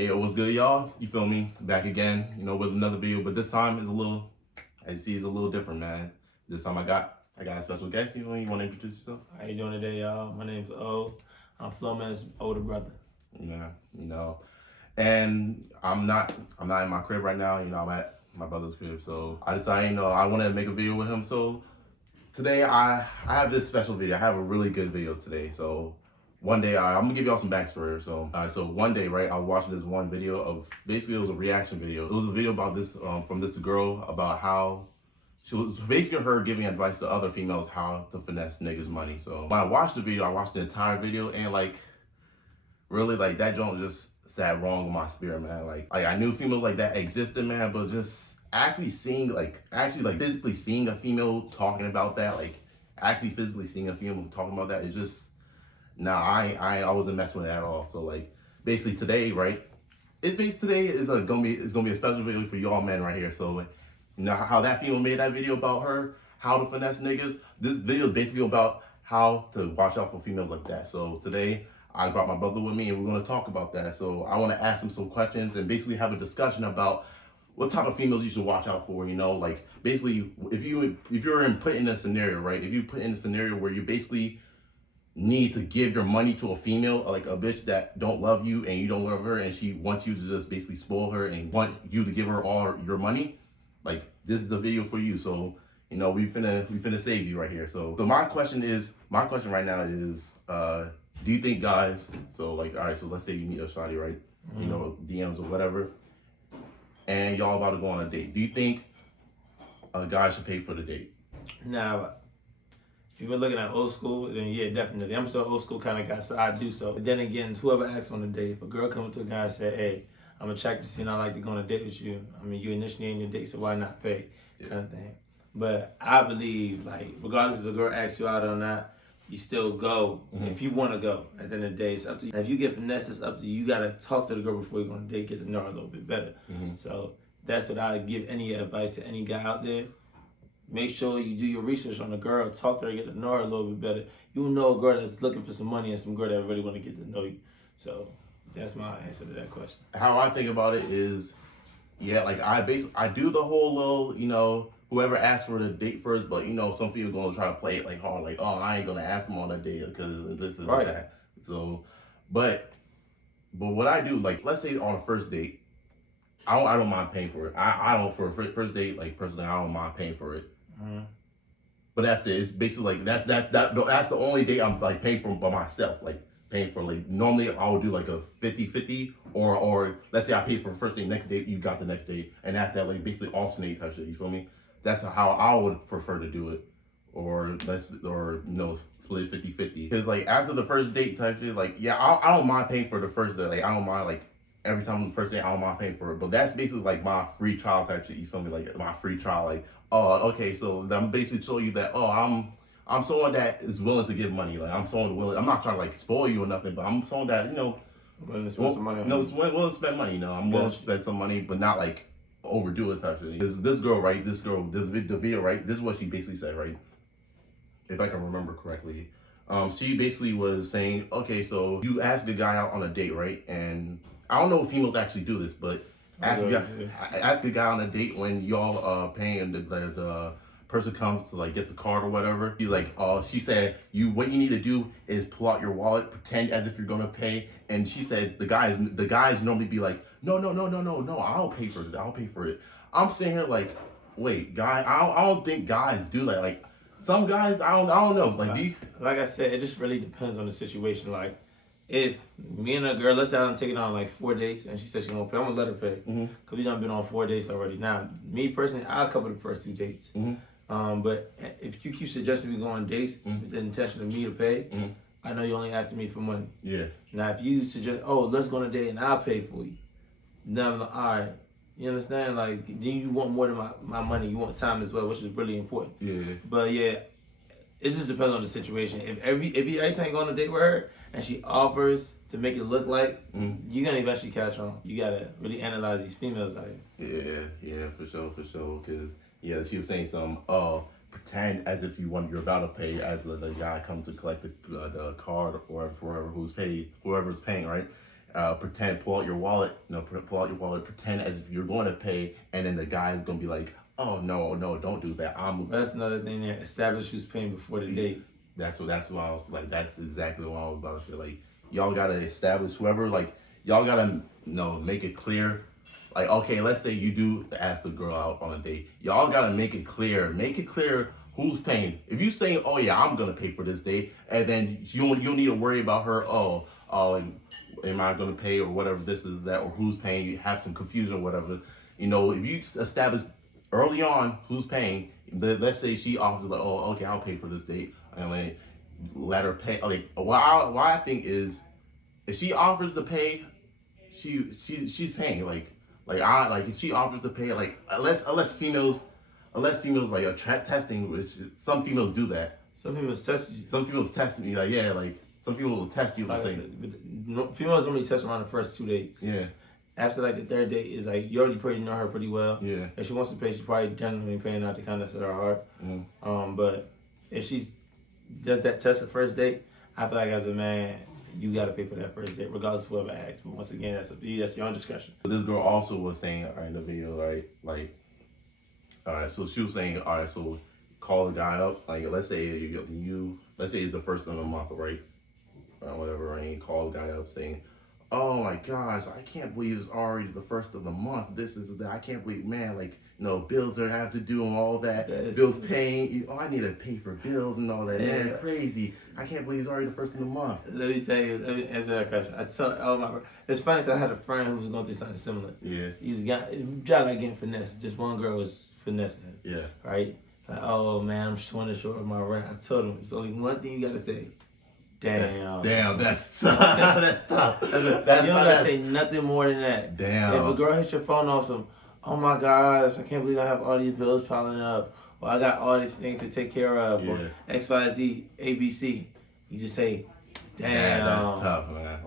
Hey, yo, what's good, y'all? You feel me? Back again, with another video, but this time is a little, as you see, it's a little different, man. This time I got a special guest. You want to introduce yourself? How you doing today, y'all? My name's O. I'm FloMein's older brother. Yeah, and I'm not in my crib right now. I'm at my brother's crib, so I decided, I want to make a video with him. So today I have this special video. I have a really good video today. So one day, I'm gonna give y'all some backstory. So one day, right, I was watching this one video of, basically it was a reaction video. It was a video about this, from this girl, about how she was basically her giving advice to other females how to finesse niggas' money. So when I watched the video, I watched the entire video, and really, that joint just sat wrong with my spirit, man. Like I knew females like that existed, man, but just actually physically seeing a female talking about that, physically seeing a female talking about that, it just, I wasn't messing with it at all. So basically today, right? Today is gonna be a special video for y'all men right here. So how that female made that video about her, how to finesse niggas. This video is basically about how to watch out for females like that. So today I brought my brother with me, and we're gonna talk about that. So I want to ask him some questions and basically have a discussion about what type of females you should watch out for. Basically, if you're put in a scenario, right? If you put in a scenario where you basically need to give your money to a female, like a bitch that don't love you and you don't love her, and she wants you to just basically spoil her and want you to give her all your money, this is the video for you. So we finna save you right here. So my question right now is, do you think guys, all right, so let's say you meet a shawty, right? DMs or whatever, and y'all about to go on a date. Do you think a guy should pay for the date? Now, if you've been looking at old school, then yeah, definitely. I'm still old school kind of guy, so I do so. But then again, it's whoever asks on the date. If a girl comes to a guy and say, hey, I'm attracted to you and I like to go on a date with you. I mean, you initiating your date, so why not pay? Kind of thing. But I believe, regardless if the girl asks you out or not, you still go if you want to go. At the end of the day, it's up to you. And if you get finesse, it's up to you. You got to talk to the girl before you go on a date, get to know her a little bit better. So that's what I give any advice to any guy out there. Make sure you do your research on the girl, talk to her, get to know her a little bit better. You'll know a girl that's looking for some money and some girl that really want to get to know you. So that's my answer to that question. How I think about it is, I do the whole little, whoever asks for the date first, but some people gonna try to play it hard, oh, I ain't gonna ask them on a date because this is right. That. So, but what I do, let's say on a first date, I don't mind paying for it. I don't, for a first date, personally, I don't mind paying for it. But that's it. It's basically that's the only date I'm paying for by myself. Paying for normally I would do a 50-50, or let's say I pay for the first date, next date you got the next date, and after that basically alternate type shit. You feel me? That's how I would prefer to do it, or split 50-50. Because after the first date type shit, I don't mind paying for the first day. I don't mind every time on the first day I don't mind paying for it. But that's basically my free trial type shit. You feel me? My free trial. Okay, so I'm basically showing you that I'm someone that is willing to give money. I'm someone willing. I'm not trying to spoil you or nothing, but I'm someone that willing to spend some money. Willing to spend money. I'm willing to spend some money, but not overdo it type of thing. This girl, right? The video, right? This is what she basically said, right? If I can remember correctly, she basically was saying, okay, so you ask a guy out on a date, right? And I don't know if females actually do this, but ask a guy on a date when y'all paying, and the person comes to get the card or whatever. He's she said, what you need to do is pull out your wallet, pretend as if you're gonna pay. And she said the guys normally be no, I'll pay for it. I'm sitting here wait, guy, I don't think guys do that. Some guys, I don't know. Like I said, it just really depends on the situation. If me and a girl, let's say I'm taking on 4 dates, and she said she's gonna pay, I'm gonna let her pay, because we done been on 4 dates already. Now, me personally, I'll cover the first 2 dates. But if you keep suggesting we go on dates with the intention of me to pay, I know you're only after me for money. Yeah. Now, if you suggest, oh, let's go on a date and I'll pay for you, then I'm all right. You understand? Then you want more than my money. You want time as well, which is really important. Yeah. But yeah, it just depends on the situation. If every time you go on a date with her and she offers to make it look like, you're gonna eventually catch on. You gotta really analyze these females out here. Yeah, for sure. Because she was saying something. Pretend as if you're about to pay, as the guy comes to collect the card, or whoever's paying, right? pull out your wallet, pretend as if you're going to pay, and then the guy's gonna be like, oh no, don't do that. That's another thing there. Establish who's paying before the date. That's what I was like. That's exactly what I was about to say. Like, y'all gotta establish whoever. Like, y'all gotta make it clear. Like, okay, let's say you do ask the girl out on a date. Y'all gotta make it clear. Make it clear who's paying. If you say, oh yeah, I'm gonna pay for this date, and then you don't need to worry about her. Like, am I gonna pay or whatever? This is that, or who's paying? You have some confusion or whatever. If you establish early on who's paying, let's say she offers like, oh, okay, I'll pay for this date, and then let her pay. Like, what I think is, if she offers to pay, she's paying. Like if she offers to pay, like unless females like are testing, which some females do that. Some females test you. Some females test me, like, yeah, like some people will test you. Like females normally test around the first 2 dates. Yeah. After like the third date is like you already pretty know her pretty well. Yeah. If she wants to pay, she's probably genuinely paying out the kindness of her heart. But if she does that test the first date, I feel like as a man, you gotta pay for that first date, regardless of whoever asks. But once again, that's your own discretion. This girl also was saying in the video, like, all right, so she was saying, all right, so call the guy up. Like, let's say let's say it's the first of the month, right? Whatever, right? And call the guy up saying, oh my gosh, I can't believe it's already the first of the month. This is that. I can't believe, man, like, bills that I have to do and all that. Bills paying. Oh, I need to pay for bills and all that. Yeah. Man, crazy. I can't believe it's already the first of the month. Let me answer that question. It's funny because I had a friend who was going through something similar. Yeah. His job like getting finessed. Just one girl was finessing him. Yeah. Right? Like, oh man, I'm short of my rent. I told him, there's only one thing you gotta say. Damn. That's tough. That's tough. You don't gotta say nothing more than that. Damn. If a girl hits your phone off some, oh my gosh, I can't believe I have all these bills piling up, or I got all these things to take care of, or XYZ, ABC, you just say, damn. Yeah, that's tough, man.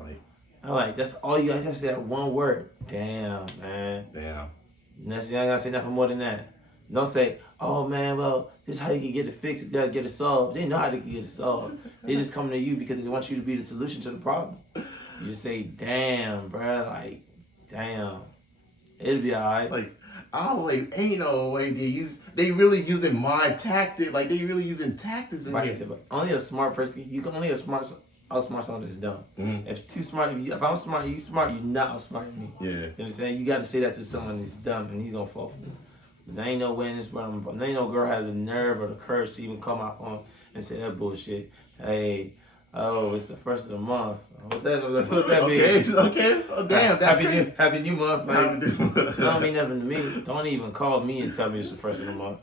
Like, that's all you guys have to say, that one word. Damn, man. Damn. Next thing I gotta say nothing more than that. Don't say, oh man, well, this is how you can get it fixed. You gotta get it solved. They know how to get it solved. They just come to you because they want you to be the solution to the problem. You just say, damn, bruh, like, damn. It'll be alright. Like, ain't no way they really using my tactic. Like, they really using tactics. Right, but only a smart person, you can only outsmart someone that's dumb. Mm-hmm. If too smart, if I'm smart, you smart, you're not outsmarting me. Yeah. You understand? You gotta say that to someone that's dumb and he's gonna fall for it. But there ain't no way in this world, there ain't no girl has the nerve or the courage to even call my phone and say that bullshit. Hey, oh, it's the first of the month. What that mean? Okay. Oh, damn, that's crazy. Happy New Month, man. That don't mean nothing to me. Don't even call me and tell me it's the first of the month.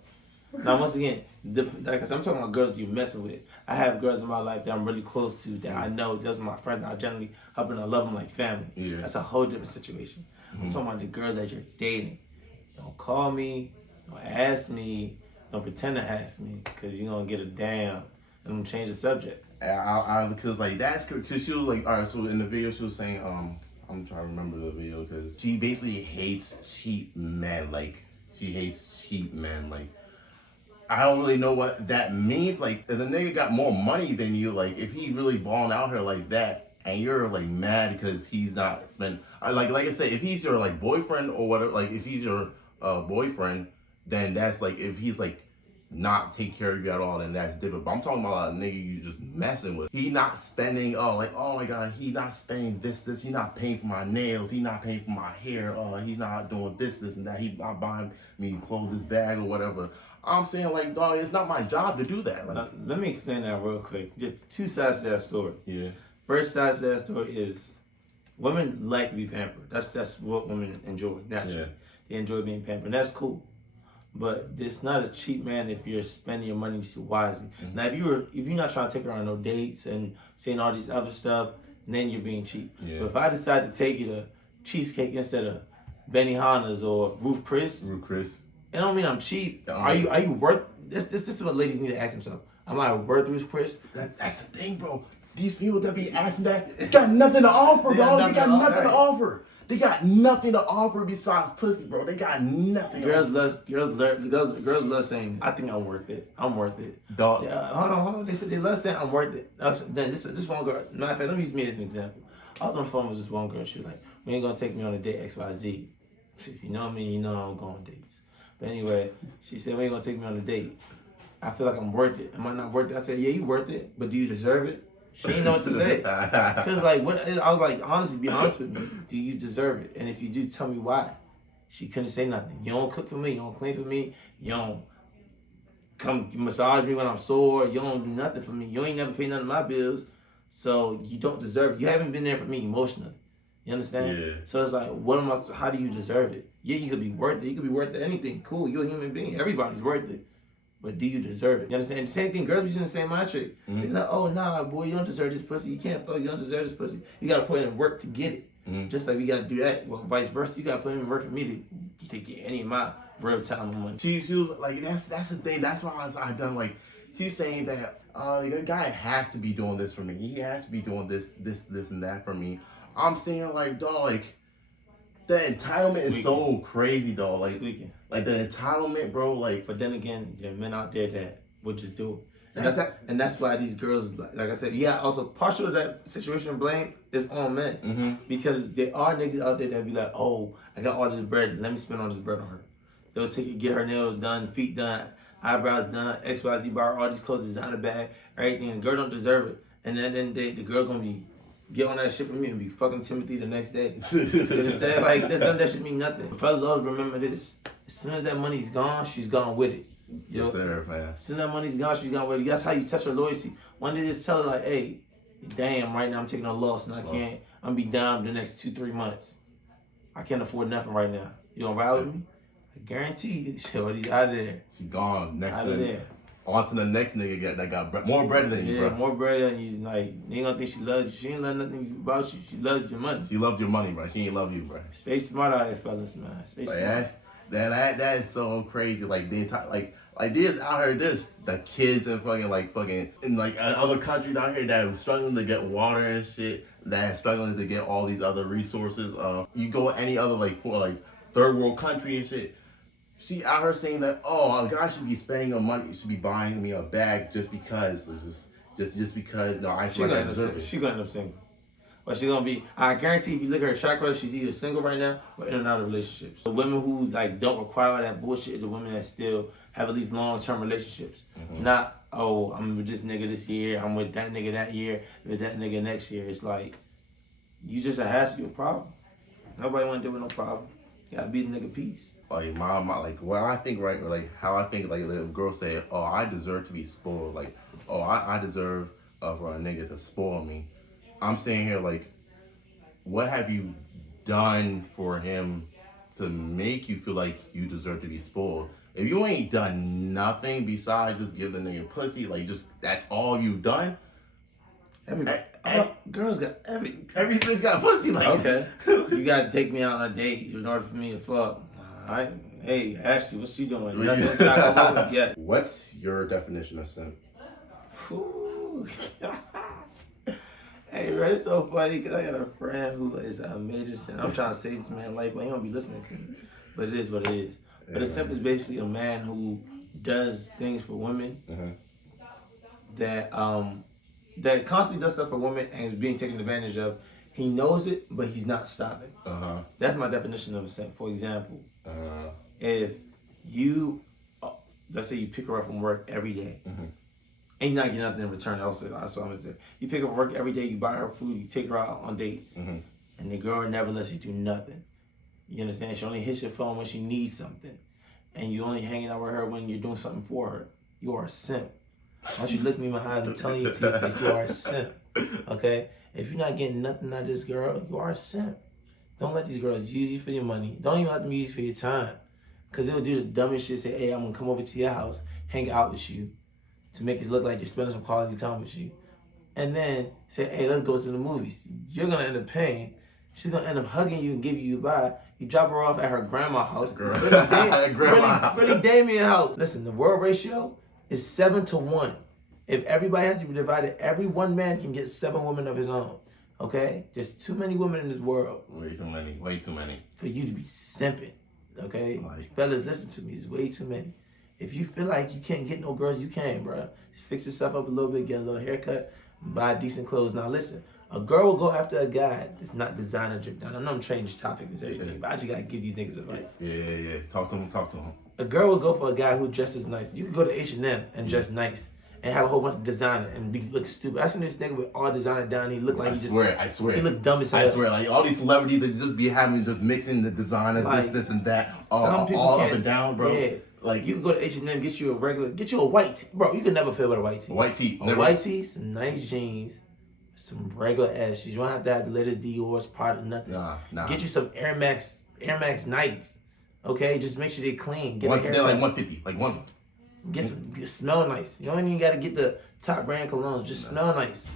Now, once again, like I said, I'm talking about girls you're messing with. I have girls in my life that I'm really close to, that I know those are my friends. I generally help and I love them like family. Yeah. That's a whole different situation. I'm talking about the girl that you're dating. Don't call me, don't ask me, don't pretend to ask me, because you're going to get a damn. And I'm going to change the subject. Because, like, that's because she was like, all right, so in the video, she was saying, I'm trying to remember the video, because she basically hates cheap men. Like, she hates cheap men. Like, I don't really know what that means. Like, if the nigga got more money than you, like, if he really balling out here like that, and you're like mad because he's not spending, like I said, if he's your like boyfriend or whatever, like if he's your boyfriend, then that's like, if he's like not take care of you at all, then that's different. But I'm talking about a nigga you just messing with. He not spending, oh my god, he not spending this, he not paying for my nails, he not paying for my hair, he's not doing this and that, he not buying me clothes, this bag or whatever. I'm saying, like, dog, it's not my job to do that. Like, let me explain that real quick. Just two sides to that story. Yeah. First side to that story is women like to be pampered. That's what women enjoy naturally. Yeah. They enjoy being pampered. That's cool. But it's not a cheap man if you're spending your money wisely. Mm-hmm. Now, if you're not trying to take her on no dates and saying all these other stuff, then you're being cheap. Yeah. But if I decide to take you to cheesecake instead of Benihana's or Ruth Chris, it don't mean I'm cheap. Are you worth this? This is what ladies need to ask themselves. Am I worth Ruth Chris? That's the thing, bro. These people that be asking that, they got nothing to offer, bro. They got nothing to offer. They got nothing to offer besides pussy, bro. They got nothing. Girls love saying, I think I'm worth it. I'm worth it. Dog. Yeah, hold on. They said they love saying I'm worth it. Then this one girl, matter of fact, let me use me as an example. I was on the phone with this one girl. She was like, "We ain't gonna take me on a date XYZ." If you know me, you know I don't go on dates. But anyway, she said, "We ain't gonna take me on a date. I feel like I'm worth it. Am I not worth it?" I said, "Yeah, you worth it, but do you deserve it?" She didn't know what to say. Cause like, what? I was like, honestly, be honest with me. Do you deserve it? And if you do, tell me why. She couldn't say nothing. You don't cook for me. You don't clean for me. You don't come massage me when I'm sore. You don't do nothing for me. You ain't never pay none of my bills. So you don't deserve it. You haven't been there for me emotionally. You understand? Yeah. So it's like, how do you deserve it? Yeah, you could be worth it. You could be worth anything. Cool, you're a human being. Everybody's worth it. But do you deserve it? You understand? The same thing, girls using the same mindset. They're like, oh, nah, boy, you don't deserve this pussy. You can't fuck, you don't deserve this pussy. You gotta put in work to get it. Just like we gotta do that. Well, vice versa, you gotta put in work for me to get any of my real time money. She was like, that's the thing. That's why I done like, she's saying that your guy has to be doing this for me. He has to be doing this and that for me. I'm saying like, dog, like the entitlement is so crazy, dog. Like, like the entitlement, bro. Like, but then again, there are men out there that would just do it. And that's why these girls, like I said, yeah, also partial to that situation of blame is on men. Because there are niggas out there that be like, oh, I got all this bread, let me spend all this bread on her. They'll take it, get her nails done, feet done, eyebrows done, XYZ bar, all these clothes, designer bag, everything. The girl don't deserve it. And then the girl gonna be get on that shit for me and be fucking Timothy the next day. Instead, like that shit mean nothing. But fellas always remember this: as soon as that money's gone, she's gone with it. Yes, sir, man. As soon as that money's gone, she's gone with it. That's how you test her loyalty. One day just tell her like, hey, damn, right now I'm taking a loss and I'm gonna be down the next 2-3 months. I can't afford nothing right now. You gonna ride with me? I guarantee you, shorty's out of there. She gone. Next out of there. On to the next nigga that got more bread than you, bro. Yeah, more bread than you. Like, they ain't gonna think she loves you. She ain't love nothing about you. She loves your money. She loved your money, bro. She ain't love you, bro. Stay smart out here, fellas, man. Stay smart. That is so crazy. Like the entire like there's out here, there's the kids in in like other countries out here that are struggling to get water and shit. That are struggling to get all these other resources. You go any other third world country and shit. She out here saying that, oh, a guy should be spending your money, should be buying me a bag just because, just because. No, I feel like I deserve it. She gonna end up single, but she gonna be. I guarantee, if you look at her track record, she's either single right now or in and out of relationships. The women who don't require all that bullshit is the women that still have at least long-term relationships. Not, oh, I'm with this nigga this year, I'm with that nigga that year, with that nigga next year. It's like, you just has to be a problem. Nobody wanna deal with no problem. You gotta be the nigga peace. Like my what I think, right, like how I think, like the girl say, oh, I deserve to be spoiled. Like, oh, I deserve for a nigga to spoil me. I'm saying here, like, what have you done for him to make you feel like you deserve to be spoiled? If you ain't done nothing besides just give the nigga pussy, like just that's all you've done. Girls got everything got pussy. Like, okay, you gotta take me out on a date in order for me to fuck. Alright, hey Ashley, what's she doing? Yeah. What's your definition of simp? Hey, bro, it's so funny because I got a friend who is a major simp. I'm trying to save this man life, but he don't be listening to me. But it is what it is. Yeah. But a simp is basically a man who does things for women that constantly does stuff for women and is being taken advantage of. He knows it, but he's not stopping. That's my definition of a simp. For example, if you, let's say you pick her up from work every day, and you're not getting nothing in return. Also, that's what I'm gonna say. You pick her up from work every day, you buy her food, you take her out on dates, and the girl never lets you do nothing. You understand? She only hits your phone when she needs something, and you only hanging out with her when you're doing something for her. You are a simp. Why don't you look me in my eyes and tell you that you are a simp, okay? If you're not getting nothing out of this girl, you are a simp. Don't let these girls use you for your money. Don't even let them use you for your time. Because they'll do the dumbest shit, say, hey, I'm going to come over to your house, hang out with you, to make it look like you're spending some quality time with you. And then say, hey, let's go to the movies. You're going to end up paying. She's going to end up hugging you and giving you a bye. You drop her off at her grandma's house. Really Damien house. Listen, the world ratio is 7-to-1. If everybody had to be divided, every one man can get 7 women of his own. Okay? There's too many women in this world. Way too many. Way too many. For you to be simping. Okay? Fellas, listen to me. It's way too many. If you feel like you can't get no girls, you can, bro. Fix yourself up a little bit, get a little haircut, buy decent clothes. Now listen, A girl will go after a guy that's not designer drip down. I know I'm changing this topic and everything, but I just gotta give these niggas advice. Yeah. Talk to him. A girl will go for a guy who dresses nice. You can go to H&M and dress nice and have a whole bunch of designer and look stupid. I seen this nigga with all designer down. He looked like I swear. He looked dumb as hell. I swear, like all these celebrities that just be just mixing the designer, like, this and that, all up and down, bro. Yeah. Like you can go to H&M, get you a white tee. Bro, you can never feel with a white tee. White tee, some nice jeans, some regular ass shoes. You don't have to have the latest Dior's, Prada, nothing. Nah. Get you some Air Max 90s. Okay, just make sure they're clean. They're like 150, like 150. Get smell nice. You don't even gotta get the top brand colognes. Just smell nice.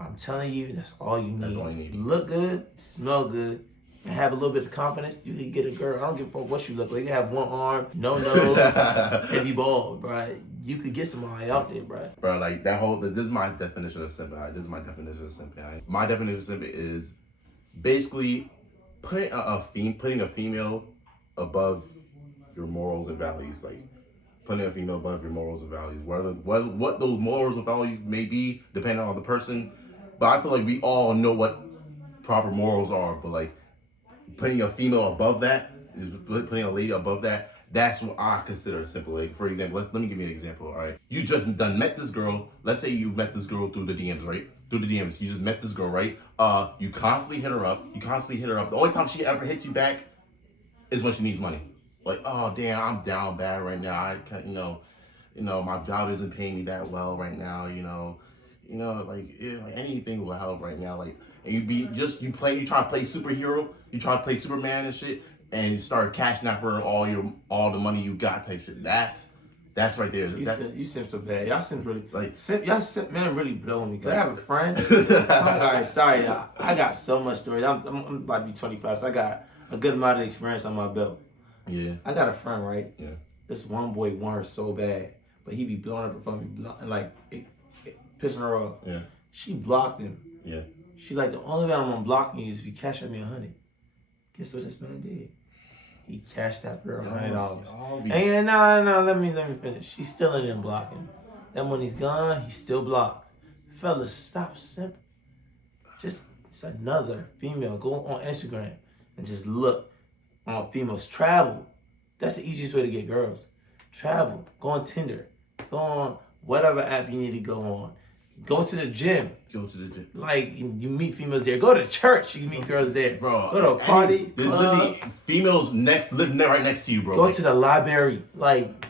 I'm telling you, that's all you need. That's all you need. Look good, smell good, and have a little bit of confidence. You can get a girl. I don't give a fuck what you look like. You have one arm, no nose, heavy ball, bro. You could get somebody out there, bro. Bro, like that whole. This is my definition of simple. My definition of simple is basically putting a female above your morals and values, like putting a female above your morals and values, whether what those morals and values may be, depending on the person. But I feel like we all know what proper morals are. But like putting a female above that, putting a lady above that, that's what I consider simple. Like for example, let me give you an example. All right, you just met this girl. Let's say you met this girl through the DMs, right? Through the DMs, you just met this girl, right? You constantly hit her up. The only time she ever hits you back is when she needs money. Like, oh damn, I'm down bad right now. I can't, my job isn't paying me that well right now. Like anything will help right now. Like, and you try to play superhero, you try to play Superman and shit, and you start cashing out for all the money you got type shit. That's right there. You simp so bad. Y'all simp really y'all simp man really blowing me. Cause I have a friend. All right, sorry y'all. I got so much stories. I'm about to be 25, so I got a good amount of experience on my belt. Yeah. I got a friend, right? Yeah. This one boy want her so bad, but he be blowing up for me, like pissing her off. Yeah. She blocked him. Yeah. She like, the only way I'm gonna block you is if you cash out me $100. Guess what this man did? He cashed out her $100. And no, let me finish. She's still in there blocking. Then when he's gone, he's still blocked. Fellas, stop simping. Just it's another female. Go on Instagram and just look on females. Travel. That's the easiest way to get girls. Travel. Go on Tinder. Go on whatever app you need to go on. Go to the gym. Like, you meet females there. Go to church. You meet girls there. Bro, go to a party. There's literally females living right next to you, bro. Go to the library. Like,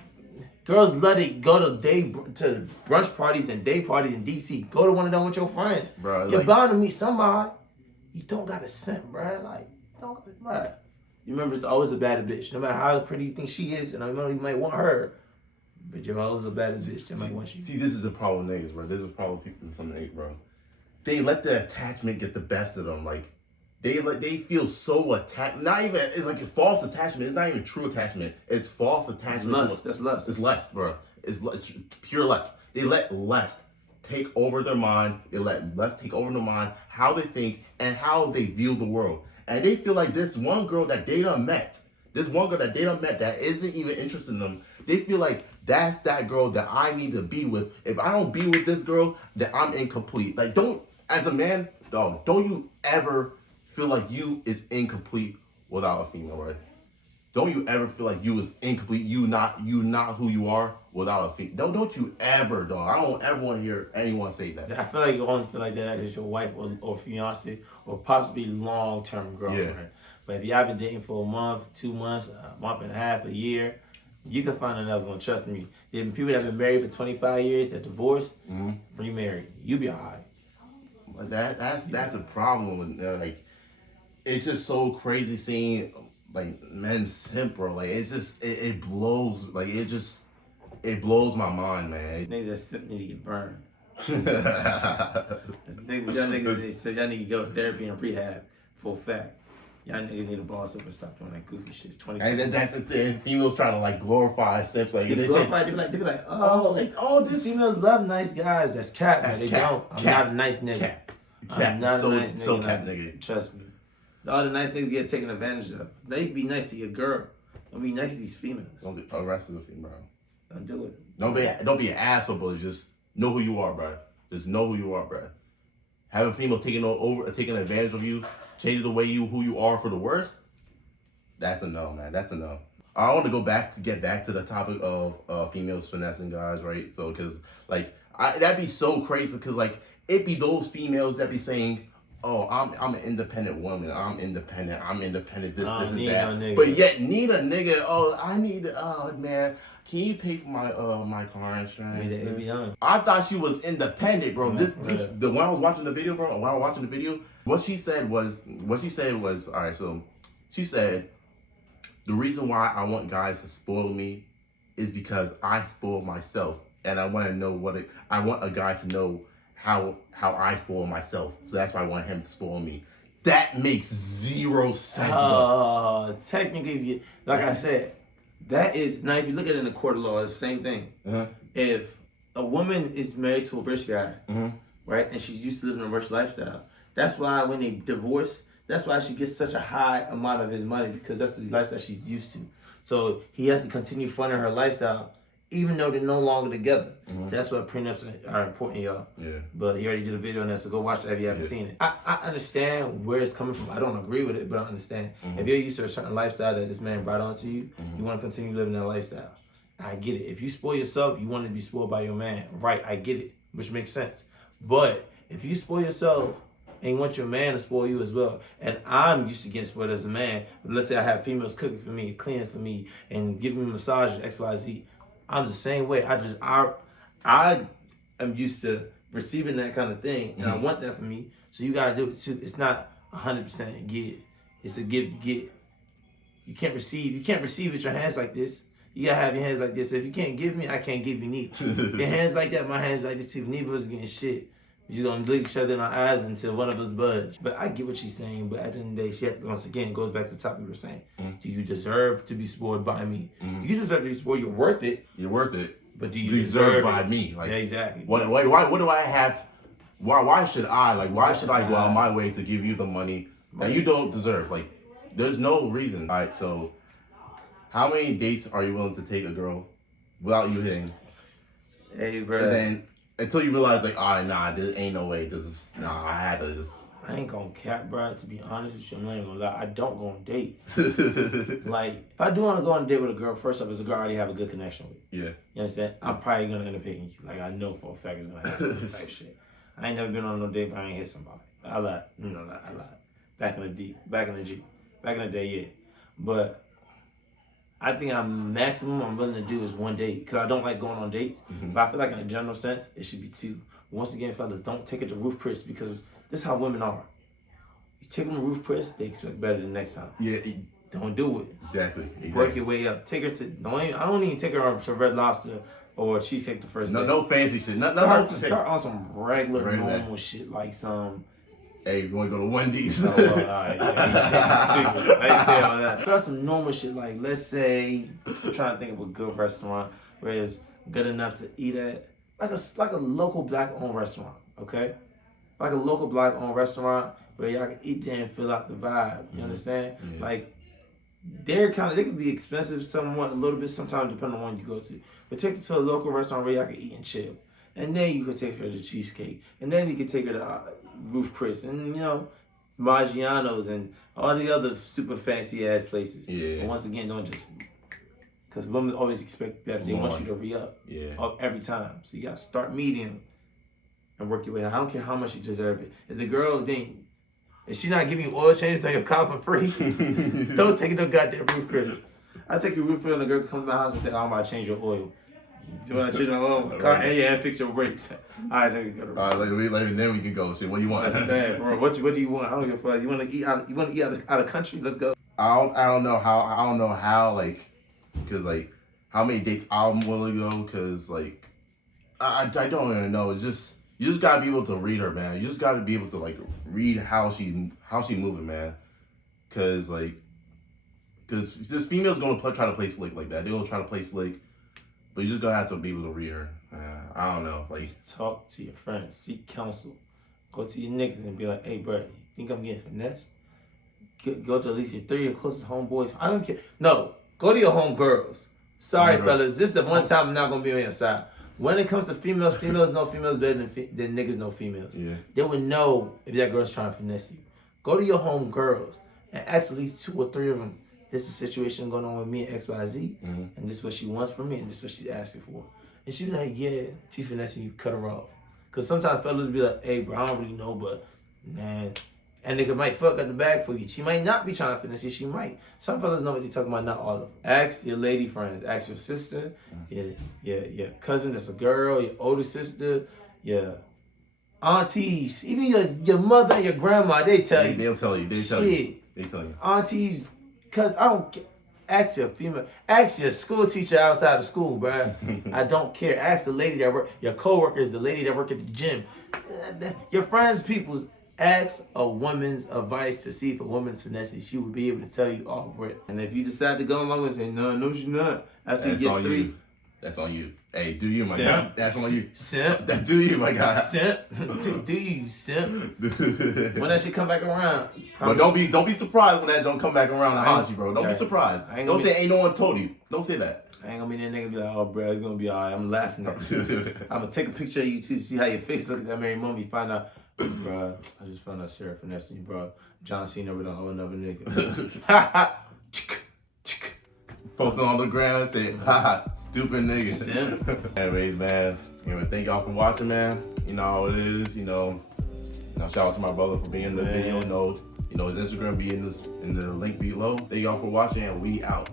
girls love it. Go to brunch parties and day parties in DC. Go to one of them with your friends. Bro, you're bound to meet somebody. You don't got to simp, bro. Like, bro. You remember, it's always a bad bitch. No matter how pretty you think she is, and I know you might want her, but you're always a bad bitch that might want you. See, this is the problem with niggas, bro. This is the problem with people in some niggas, bro. They let the attachment get the best of them. Like, they feel so attached. Not even, it's like a false attachment. It's not even true attachment. It's false attachment. That's lust. It's lust, bro. It's pure lust. They let lust take over their mind. They let lust take over their mind, how they think, and how they view the world. And they feel like this one girl that they done met, that isn't even interested in them, they feel like that's that girl that I need to be with. If I don't be with this girl, then I'm incomplete. Like, as a man, dog, don't you ever feel like you is incomplete without a female, right? Don't you ever feel like you is incomplete, you not who you are without a female? Don't you ever, dog. I don't ever want to hear anyone say that. I feel like you only feel like that as your wife or fiance or possibly long-term girlfriend. Yeah. But if y'all been dating for a month, 2 months, a month and a half, a year, you can find another one. Trust me. Then people that have been married for 25 years that divorced, remarried. You be alright. But that's a problem with like, it's just so crazy seeing like men simp, bro. Like, it's just it blows, like it blows my mind, man. Niggas that simp need to get burned. Y'all need to go to therapy and rehab for a fact. Y'all niggas need to boss up and stop doing that goofy shit. It's 20. And that's the thing. Females trying to like glorify simps. Like, they be like, these females love nice guys. That's cap, man. They don't. I'm not a nice nigga. I'm not a nice nigga. So cap nigga. Trust me. All the nice niggas get taken advantage of. They can be nice to your girl. Don't be nice to these females. Don't do the rest of the female. Don't do it. Don't be an asshole, but just know who you are, bro. Just know who you are, bro. have a female taking advantage of you, changing the way who you are for the worse, that's a no, man. That's a no. I want to get back to the topic of females finessing guys, right? So, because like that'd be so crazy, because like it be those females that be saying, "Oh, I'm an independent woman. I'm independent. This and that." No, but yet need a nigga. Oh, I need. Oh man, can you pay for my my car insurance? I thought she was independent, bro. When I was watching the video, what she said was all right. So she said, the reason why I want guys to spoil me is because I spoil myself, and I want to know I want a guy to know how I spoil myself. So that's why I want him to spoil me. That makes zero sense. Technically, like I said, that is now. If you look at it in the court of law, it's the same thing. If a woman is married to a rich guy, right, and she's used to living a rich lifestyle, that's why when they divorce, that's why she gets such a high amount of his money, because that's the lifestyle she's used to. So he has to continue funding her lifestyle, even though they're no longer together. That's why prenups are important, y'all. Yeah. But he already did a video on that, so go watch that if you haven't seen it. I understand where it's coming from. I don't agree with it, but I understand. If you're used to a certain lifestyle that this man brought onto you, you want to continue living that lifestyle. I get it. If you spoil yourself, you want to be spoiled by your man. Right, I get it, which makes sense. But if you spoil yourself, and you want your man to spoil you as well. And I'm used to getting spoiled as a man. But let's say I have females cooking for me, cleaning for me, and giving me massages, XYZ. I'm the same way. I am used to receiving that kind of thing, and I want that for me. So you gotta do it too. It's not 100% give. It's a give to get. You can't receive. You can't receive with your hands like this. You gotta have your hands like this. If you can't give me, I can't give you neither. Your hands like that, my hands like this too. Neither of us getting shit. You're gonna look each other in our eyes until one of us budge. But I get what she's saying, but at the end of the day, once again, it goes back to the topic we were saying. Do you deserve to be spoiled by me? You deserve to be spoiled, you're worth it. You're worth it. But do you deserve by it? me? Like, yeah, exactly. What do I have? Why should I go out my way to give you the money that you don't deserve? Like, there's no reason. All right, so how many dates are you willing to take a girl without you hitting? Hey, bro. And then until you realize, like, all right, nah, there ain't no way. I had to just. I ain't gonna cap, bro. To be honest with you, I'm not even gonna lie. I don't go on dates. Like, if I do want to go on a date with a girl, first off, it's a girl I already have a good connection with. Yeah. You understand? I'm probably gonna end up hitting you. Like, I know for a fact it's gonna happen. Type shit. I ain't never been on no date, but I ain't hit somebody. I lied. I lied. Back in the G. Back in the day, yeah. But I think maximum I'm willing to do is one date, because I don't like going on dates. But I feel like in a general sense, it should be two. Once again, fellas, don't take it to Roof Chris, because this is how women are. You take them to Roof Chris, they expect better the next time. Yeah. Don't do it. Exactly. Work your way up. Take her to. I don't even take her to Red Lobster or Cheesecake the first day. No fancy shit. Start on some regular normal shit, like some. Hey, you want to go to Wendy's? Oh, well, all right. Yeah, I ain't saying all that. Start some normal shit, like, let's say, I'm trying to think of a good restaurant where it's good enough to eat at. Like a local black-owned restaurant, okay? Like a local black-owned restaurant where y'all can eat there and fill out the vibe. You understand? Yeah. Like, they can be expensive somewhat, a little bit sometimes, depending on one you go to. But take her to a local restaurant where y'all can eat and chill. And then you can take her to Cheesecake. And then you can take her to Roof Chris and, Maggiano's and all the other super fancy ass places. Yeah. But once again, don't just, because women always expect better. They want you to re-up every time. So you got to start medium and work your way out. I don't care how much you deserve it. If the girl if she not giving you oil changes on your car for free, don't take it to goddamn Roof Chris. I take a Roof Chris and the girl comes to my house and say, I'm about to change your oil. Do you want to change your oil? Car and fix your brakes. All right, then we go. All right, then we can go. See, what do you want? That's bad, bro. What do you want? I don't give a fuck. You want to eat out of country? Let's go. I don't know how like, because like how many dates I'm willing to go, because like I don't even know. It's just, you just gotta be able to read her, man. You just gotta be able to like read how she moving, man. Cause this female's gonna try to play slick like that. They're gonna try to play slick, but you just gonna have to be able to read her. I don't know. Like, talk to your friends, seek counsel, go to your niggas and be like, hey, bro, you think I'm getting finessed? Go to at least your 3 of your closest homeboys. I don't care. No, go to your homegirls. Sorry, fellas. This is the one time I'm not gonna be on your side. When it comes to females, females know females better than niggas know females. Yeah. They would know if that girl's trying to finesse you. Go to your home girls and ask at least 2 or 3 of them, this is a situation going on with me and XYZ, and this is what she wants from me, and this is what she's asking for. And she be like, yeah, she's finessing you, cut her off. Because sometimes fellas be like, hey, bro, I don't really know, but man, and nigga might fuck up the bag for you. She might not be trying to finesse you, she might. Some fellas know what they're talking about, not all of them. Ask your lady friends, ask your sister, your cousin that's a girl, your older sister, your aunties, even your mother and your grandma, they tell you. They'll tell you. They tell you. Aunties, cause I don't care. Ask your female, ask your school teacher outside of school, bruh. I don't care. Ask the lady that work, your coworkers, the lady that work at the gym, your friends, people's. Ask a woman's advice to see if a woman's finessing. She will be able to tell you all for it. And if you decide to go along with it, say, no, she's not. After you get 3. That's on you. Hey, do you, my guy. That's on you. Simp. That do you, my guy. Simp. Do you, simp. When that shit come back around. But don't be surprised when that don't come back around and haunt you, bro. Don't be surprised. Don't say ain't no one told you. Don't say that. I ain't gonna be that nigga be like, oh, bro, it's gonna be all right. I'm laughing at you. I'm gonna take a picture of you too, see how your face look at that very moment. You find out, bro, I just found out Sarah finessed me, bro. John Cena with a whole another nigga. Ha ha. Posting on the ground and say, haha, stupid nigga. Anyways, man, thank y'all for watching, man. You know how it is, Now, shout out to my brother for being in the video. His Instagram be in the link below. Thank y'all for watching, and we out.